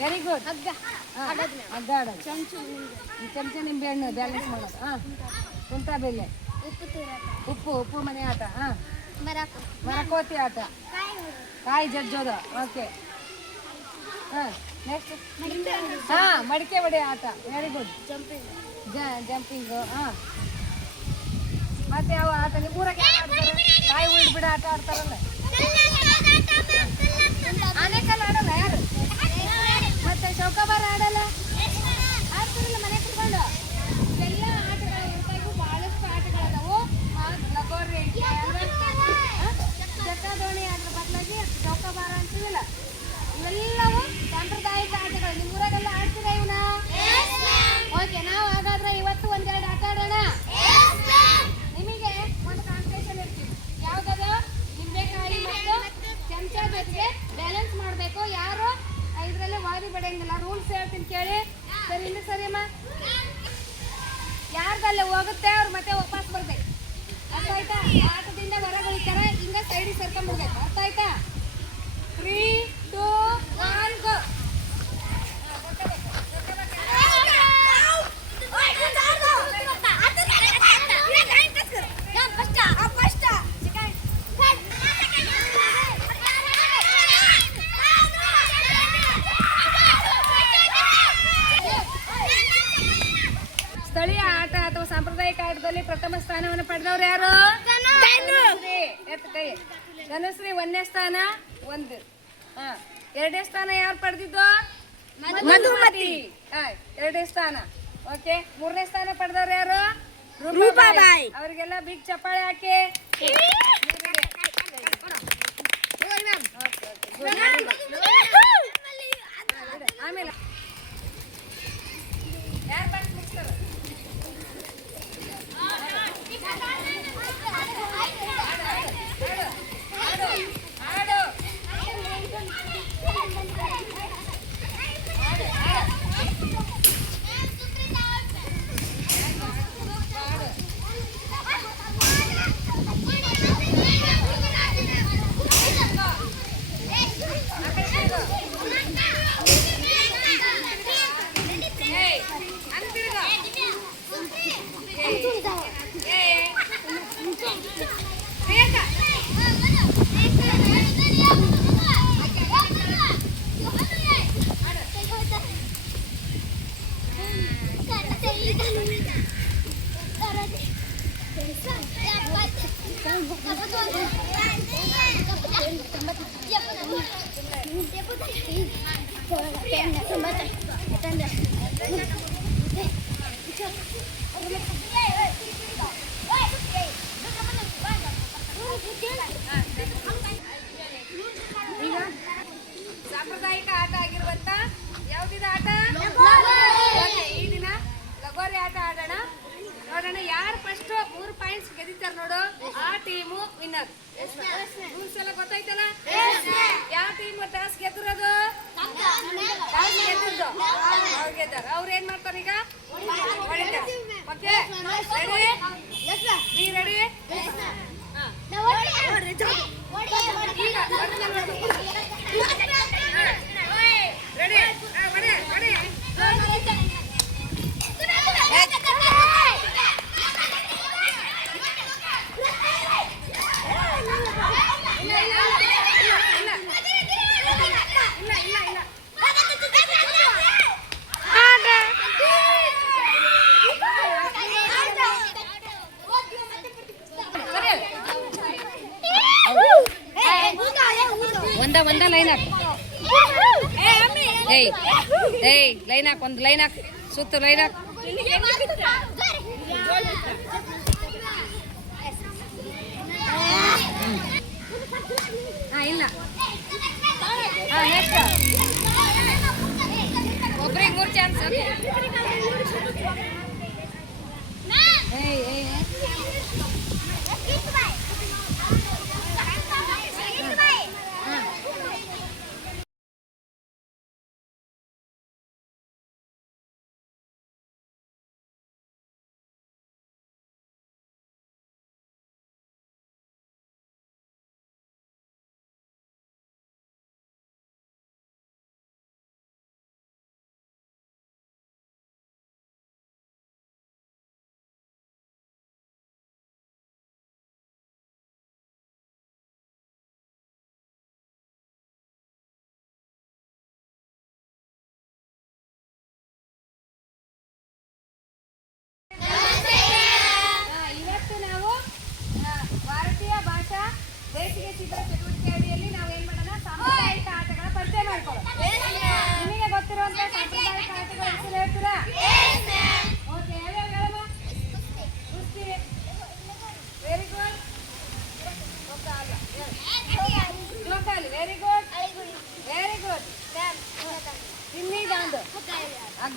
Very good. ಹಗ್ಗ ಆಡೋದು, ಚಮಚ ನಿಂಬೆ ಹಣ್ಣು ಬ್ಯಾಲೆನ್ಸ್ ಮಾಡೋದು. ಕುಂಟ ಬೆಲೆ, ಉಪ್ಪು ಮನೆ ಆಟ. ಮರಕೋತಿ ಆಟ, ಕಾಯಿ ಜಜ್ಜೋದು. ಓಕೆ, ನೆಕ್ಸ್ಟ್ ಮಡಿಕೆ ಹೊಡೆ ಆಟ. Very good. ಜಂಪಿಂಗು. ಮತ್ತೆ ಯಾವ ಆಟ ನಿಮ್ಮ ಊರಾಗ ಆಡ್ತಾರೆ? ಕಾಯಿ ಉಳಿದ್ಬಿಡ ಆಟ ಆಡ್ತಾರಲ್ಲ. ಆನೆಕಲ್ ಆಡಲ್ಲ ಯಾರು? ಮತ್ತೆ ಚೌಕಾಬಾರ ಆಡಲ್ಲ? ಆಡ್ತಾರಲ್ಲ ಮನೆ ಕುತ್ಕೊಂಡು. ಇವೆಲ್ಲ ಆಟಗಳು ಇರ್ತಾವು. ಬಹಳಷ್ಟು ಆಟಗಳದಾವು. ಲಗೋರಿ, ಚಕ್ರದೋಣಿ ಅದ್ರ ಬದಲಾಗಿ ಚೌಕಾಬಾರ ಅಂತೀವಿಲ್ಲ. ಇವೆಲ್ಲವೂ ಸಾಂಪ್ರದಾಯಿಕ ಆಟಗಳು. ನಿಮ್ಮ ಊರಾಗೆಲ್ಲ ಆಡ್ತೀರಾ ಇವನ್ನ? ಓಕೆ, ನಾವು ಹಾಗಾದ್ರೆ ಇವತ್ತು ಒಂದೆರಡು ಆಟ ಆಡೋಣ. ನಿಮಗೆ ಒಂದು ಕಾಂಪಿಟೇಷನ್ ಇರ್ತೀವಿ. ಯಾವ್ದದ? ನಿಂಬೆಕಾಯಿ ಮತ್ತು ಚಮಚ ಜೊತೆಗೆ ಬ್ಯಾಲೆನ್ಸ್ ಮಾಡಬೇಕು. ಯಾರು ಇದರಲ್ಲಿ ವಾದಿ ಬಡಿಯಂಗಿಲ್ಲ. ರೂಲ್ಸ್ ಹೇಳ್ತೀನಿ ಕೇಳಿ. ಸರಿ, ಇನ್ನು ಸರಿ ಅಮ್ಮ. ಯಾರ್ದಲ್ಲೇ ಹೋಗುತ್ತೆ ಅವ್ರು ಮತ್ತೆ ವಾಪಸ್ ಬರ್ಬೇಕು. ಅರ್ಥ ಆಯ್ತಾ? ಆಟದಿಂದ ಹೊರಗಳಿತಾರೆ. ಹಿಂಗ ಸೈಡಿಗೆ ಸರ್ಕೊಂಡ್ಬಿಡ್ಬೇಕು. ಅರ್ಥ ಆಯ್ತಾ? 3, 2, 1 ಗೋ. ಸ್ಥಳೀಯ ಆಟ ಅಥವಾ ಸಾಂಪ್ರದಾಯಿಕ ಆಟದಲ್ಲಿ ಪ್ರಥಮ ಸ್ಥಾನವನ್ನು ಪಡೆದವ್ರು ಯಾರು? ಕೈ. ಧನುಶ್ರೀ 1ನೇ ಸ್ಥಾನ. 1. 2ನೇ ಸ್ಥಾನ ಯಾರು ಪಡೆದಿದ್ದು? ಮಧುಮತಿ. 2ನೇ ಸ್ಥಾನ. ಓಕೆ, 3ನೇ ಸ್ಥಾನ ಪಡೆದವ್ರು ಯಾರು? ರೂಪಾಬಾಯಿ. ಅವರಿಗೆಲ್ಲ ಬಿಗ್ ಚಪ್ಪಾಳೆ ಹಾಕಿ. ಆಮೇಲೆ ಯಾರು ಬಂದು ಮುಗಿಸ್ತಾರೆ? ಈಗ ಸಾಂಪ್ರದಾಯಿಕ ಆಟ ಆಗಿರುವಂತ ಯಾವ್ದಿದ ಆಟ? ಈ ದಿನ ಲಗೋರಿ ಆಟ ಆಡೋಣ. ನೋಡೋಣ ಯಾರು ಫಸ್ಟ್ 3 ಪಾಯಿಂಟ್ಸ್ ಗೆದ್ದಿರ್ತಾರೆ ನೋಡು, ಆ ಟೀಮು ವಿನ್ನರ್. ರೂಲ್ಸ್ ಎಲ್ಲ ಗೊತ್ತಾಯ್ತಲ್ಲ? ಯಾವ ಟೀಮ್ ಟಾಸ್ ಗೆದ್ದಿರೋದು? ಅವ್ರು ಗೆದ್ದಾರ. ಅವ್ರು ಏನ್ ಮಾಡ್ತಾರೆ ಈಗ? ಹೊಡಿತಾರೆ. Okay, ready? ರೆಡಿ? ಒಂದ ಲೈನ್ ಹಾಕು. ಲೈನ್ ಹಾಕು, ಒಂದು ಲೈನ್ ಹಾಕು, ಸುತ್ತು ಲೈನ್ ಹಾಕು. ಇಲ್ಲ ಒಬ್ರಿಗೆ 3 ಚಾನ್ಸ್.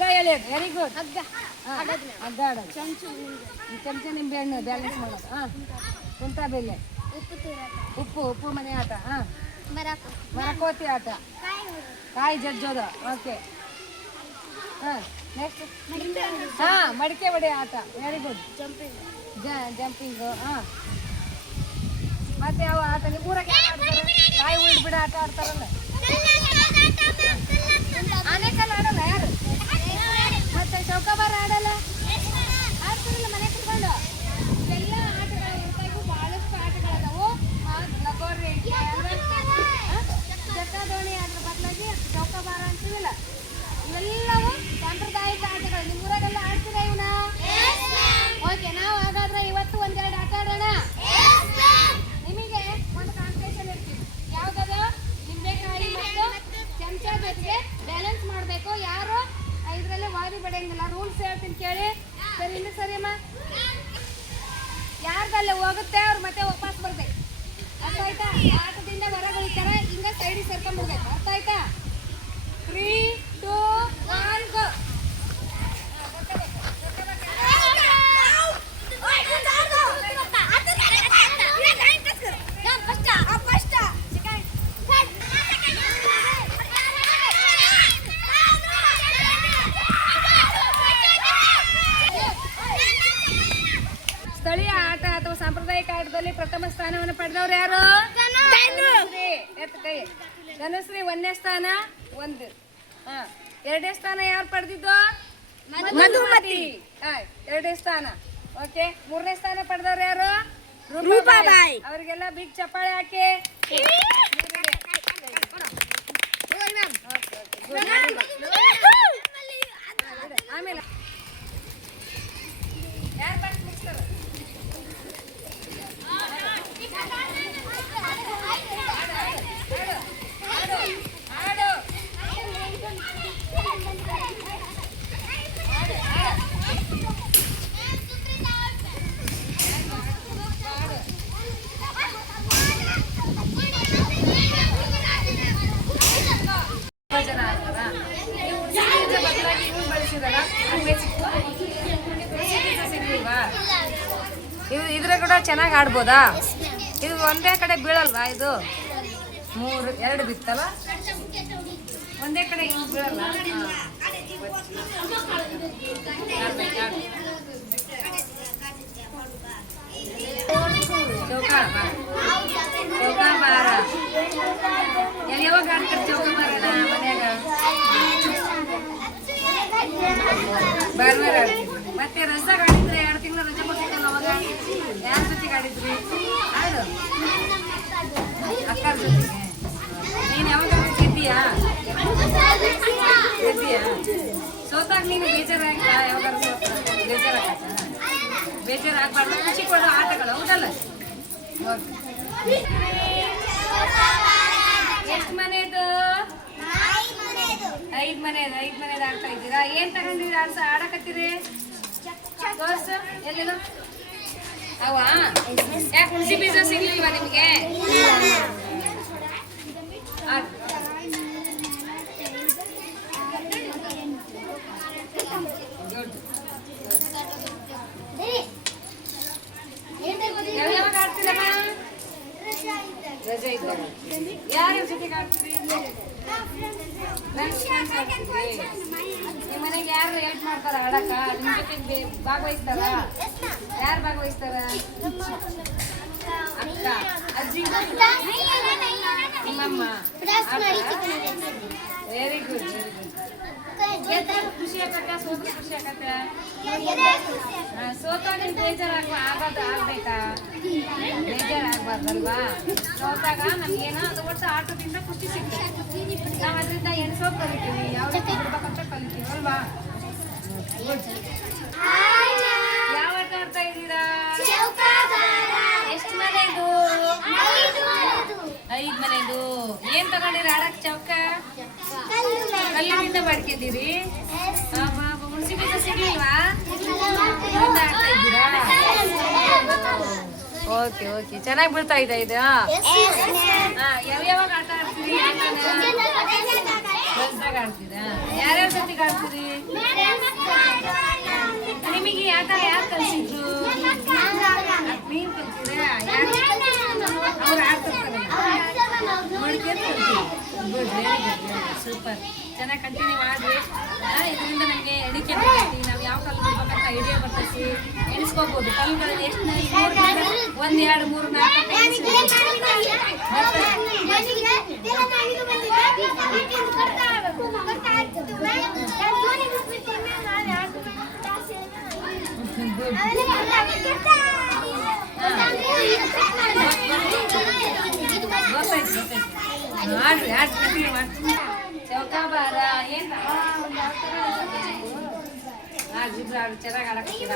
ಹಗ್ಗ ಎಳೆಯೋದು ವೆರಿ ಗುಡ್. ಹಗ್ಗ ಹಗ್ಗ ಆಡೋದು. ಚಮಚ ನಿಂಬೆ ಹಣ್ಣು ಬ್ಯಾಲೆನ್ಸ್ ಮಾಡೋದು. ಕುಂಟ ಬೆಲೆ, ಉಪ್ಪು ಉಪ್ಪು ಮನೆ ಆಟ, ಮರಕೋತಿ ಆಟ, ಕಾಯಿ ಜಜ್ಜೋದು. ಓಕೆ ನೆಕ್ಸ್ಟ್ ಮಡಿಕೆ ಹೊಡೆ ಆಟ ವೆರಿ ಗುಡ್. ಜಂಪಿಂಗು. ಮತ್ತೆ ಯಾವ ಆಟ ನಿಮ್ಮ ಊರಾಗ ಕಾಯಿ ಉಳಿದು ಬಿಡ ಆಟ ಆಡ್ತಾರಲ್ಲ. ಆನೆಕಲ್ ಆಡಲ್ಲ ಯಾರು? ಮತ್ತೆ ಚೌಕಾಬಾರ ಆಡಲ್ಲ? ಆಡ್ತಾರಲ್ಲ ಮನೆ ಕುತ್ಕೊಂಡು. ಇವೆಲ್ಲ ಆಟಗಳು ಇರ್ತಾವು. ಬಹಳಷ್ಟು ಆಟಗಳದಾವು. ಲಗೋರಿ, ಚಕ್ರದೋಣಿ ಅದ್ರ ಬದಲಾಗಿ ಚೌಕಾಬಾರ ಅಂತೀವಿಲ್ಲ. ಇವೆಲ್ಲವೂ ಸಾಂಪ್ರದಾಯಿಕ ಆಟಗಳು. ನಿಮ್ಮ ಊರಾಗೆಲ್ಲ ಆಡ್ತೀರಾ ಇವನ್ನ? ಓಕೆ, ನಾವು ಹಾಗಾದ್ರೆ ಇವತ್ತು ಒಂದೆರಡು ಆಟ ಆಡೋಣ. ನಿಮಗೆ ಒಂದು ಕಾಂಪಿಟೇಷನ್ ಇರ್ತೀವಿ. ಯಾವ್ದದ? ನಿಂಬೆಕಾಯಿ ಮತ್ತು ಚಮಚ ಜೊತೆಗೆ ಬ್ಯಾಲೆನ್ಸ್ ಮಾಡಬೇಕು. ಯಾರು ಇದರಲ್ಲಿ ವಾರಿ ಬಡಿಯಂಗಿಲ್ಲ. ರೂಲ್ಸ್ ಹೇಳ್ತೀನಿ ಕೇಳಿ. ಸರಿ ಇನ್ನು ಸರಿ ಅಮ್ಮ. ಯಾರ್ದಲ್ಲೇ ಹೋಗುತ್ತೆ ಅವ್ರು ಮತ್ತೆ ವಾಪಸ್ ಬರ್ಬೇಕು. ಅರ್ಥ ಆಯ್ತಾ? ಆಟದಿಂದ ಹೊರಗಳಿತಾರ ಹಿಂಗ ಸೈಡಿಗೆ ಸೇರ್ಕೊಂಡ್ಬಿಡ್ಬೇಕು. ಅರ್ಥ ಆಯ್ತಾ? 3, 2, 1 ಗೋ. ಸ್ಥಳೀಯ ಆಟ ಅಥವಾ ಸಾಂಪ್ರದಾಯಿಕ ಆಟದಲ್ಲಿ ಪ್ರಥಮ ಸ್ಥಾನವನ್ನು ಪಡೆದವ್ರು ಯಾರು? ಕೈ ಧನುಶ್ರೀ 1ನೇ ಸ್ಥಾನ. 1 2ನೇ ಸ್ಥಾನ ಯಾರು ಪಡೆದಿದ್ದು? ಮಧುಮತಿ 2ನೇ ಸ್ಥಾನ. ಓಕೆ, 3ನೇ ಸ್ಥಾನ ಪಡೆದವ್ರು ಯಾರು? ರೂಪಾಬಾಯಿ. ಅವರಿಗೆಲ್ಲ ಬಿಗ್ ಚಪ್ಪಾಳೆ ಹಾಕಿ. ಆಮೇಲೆ ಯಾರು ಬಂದು ಮುಗಿಸ್ತಾರೆ? ಇದ್ರ ಕೂಡ ಚೆನ್ನಾಗಿ ಆಡ್ಬೋದಾ? ಇದು ಒಂದೇ ಕಡೆ ಬೀಳಲ್ವಾ? ಇದು 2 ಬಿತ್ತಲ್ಲ, ಒಂದೇ ಕಡೆ ಹಿಂಗೆ ಬೀಳಲ್ಲ. ಚೌಕಾಬಾರ ಯಾವಾಗ ಆಡ್ತಾರೆ? ಚೌಕಾಬಾರನ ಮನ್ಯಾಗ ಬಾರ್ವಾರ ಆಡ್ತೀವಿ. ಮತ್ತೆ ರಜಾಗ ಆಡಿದ್ರೆ 2 ತಿಂಗಳು ರಜೆ ಕೊಟ್ಟಿದ್ದಲ್ಲ, ಅವಾಗ ಯಾರ ಜೊತೆಗೆ ಆಡಿದ್ರಿ? ಆಡು ಅಕ್ಕರ ಜೊತೆಗೆ. ನೀನು ಯಾವಾಗ ಗೆದ್ದೀಯಾ? ಸೋತಾಗ ನೀನು ಬೇಜಾರಾಗ? ಯಾವಾಗ ಬೇಜಾರಾಗತ್ತ? ಬೇಜಾರಾಗಬಾರ್ದು. ಖುಷಿ ಕೊಡೋ ಆಟಗಳು ಹೌದಲ್ಲ? ಎಷ್ಟು ಮನೆದು? 5 ಮನೆದು ಆಡ್ತಾ ಇದ್ದೀರಾ? ಏನ್ ತಗೊಂಡಿದ್ದೀರಿ ಆಡಕತ್ತೀರಿ? ತೋರ್ಸು ಎಲ್ಲಿದು? ಅವ ಯಾಕೆ ಹುಣಸಿ ಬೀಜ ಸಿಗ್ಲಿಲ್ವಾ ನಿಮಗೆ? ಯಾವಾಗ ಆಡ್ತೀರಮ್ಮ? ರಜೆ ಇದ್ದಾಗ. ಯಾರ ಜೊತೆಗೆ ಆಡ್ತೀರಿ? ನಿಮ್ಮ ಮನೆಗೆ ಯಾರು ಹೆಲ್ಪ್ ಮಾಡ್ತಾರ ಆಡಕ? ನಿಮ್ಮ ಜೊತೆಗೆ ಭಾಗವಹಿಸ್ತಾರ? ಯಾರು ಭಾಗವಹಿಸ್ತಾರ? ಅಕ್ಕ, ಅಜ್ಜಿ, ನಿಮ್ಮಮ್ಮ. Very good very good. ಖುಷಿ ಆಗತ್ತ? ಸೋತ್ರ ಖುಷಿ ಆಗತ್ತ? ಸೋತಾಗ ನಿಮ್ಗೆ ಬೇಜಾರಾಗ್ಬೇಕಾ? ಬೇಜಾರಾಗಬಾರ್ದಲ್ವಾ? ಸೋತಾಗ ನಮ್ಗೇನೋ ಅದು ಒಟ್ಟು ಆಟದಿಂದ ಖುಷಿ ಸಿಗ್ತದೆ. ನಾವು ಅದರಿಂದ ಎಣ್ಸೋದು ಕಲಿತೀವಿ, ಯಾವ ರೀತಿ ಬಿಡ್ಬೇಕಂತ ಕಲಿತೀವಿ ಅಲ್ವಾ? ಯಾವ ಆಟ ಆಡ್ತಾ ಇದ್ದೀರಾ? ಎಷ್ಟು ಮನೆದು? 5 ಮನೆದು. ಏನ್ ತಗೊಂಡಿರಿ ಆಡಕ್? ಚೌಕ ಕಲ್ಲಿನಿಂದ ಮಾಡ್ಕೊಂಡಿರಿ? ಹುಣಸಿ ಬೀಜ ಸಿಗ್ಲಿಲ್ವಾ? ಆಡ್ತಾ ಇದ್ದೀರಾ? ಓಕೆ ಓಕೆ, ಚೆನ್ನಾಗಿ ಬೀಳ್ತಾ ಇದೆ ಇದು. ಯಾವ್ಯಾವಾಗ ಆಟ ಆಡ್ತೀರಿ? ಬಸ್ದಾಗ ಆಡ್ತೀರಾ? ಯಾರ್ಯಾರ ಜೊತೆಗೆ ಆಡ್ತೀರಿ? ನಿಮಗೆ ಯಾವ ಥರ ಯಾರು ಕಲಿಸಿದ್ರು? ನೀನು ಕಲ್ತೀರಾ? ಅವ್ರು ಆಡ್ತಿರ್ತಾರೆ ಗುಡ್, ವೆರಿ ಗುಡ್, ಸೂಪರ್. ಚೆನ್ನಾಗಿ ಕಂಟಿನ್ಯೂ ಮಾಡಿರಿ. ಇದರಿಂದ ನಮಗೆ ಎಣಿಕೆ ಬರ್ತೈತಿ, ನಾವು ಯಾವ ಕಲ್ಲು ಬಿಡ್ಬೇಕಂತ ಐಡಿಯಾ ಬರ್ತೈತಿ, ಎಣಿಸ್ಕೋಬೋದು. ಕಲ್ಲುಗಳಲ್ಲಿ ಎಷ್ಟು 1 2 3 ಮಾಡ್ರಿ, ಆಡ್ ಕಂಟಿನ್ಯೂ ಮಾಡ್ತೀನಿ. ಚೌಕಾಬಾರ ಏನು ಇಬ್ರು ಆಡು, ಚೆನ್ನಾಗಿ ಆಡಕ್ಕಿರ.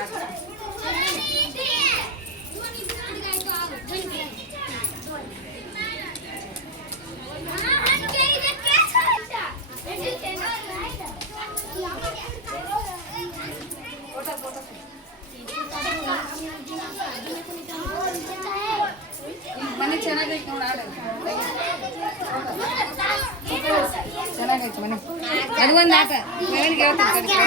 ಮನೆ ಚೆನ್ನಾಗೈತೆ ನೋಡಿ, ಆಡ ಚೆನ್ನಾಗೈತೆ ಮನೆ. ಅದು ಒಂದು ಆಟ ಮನೆಗೆ ಹೇಳ್ತೀನಿ.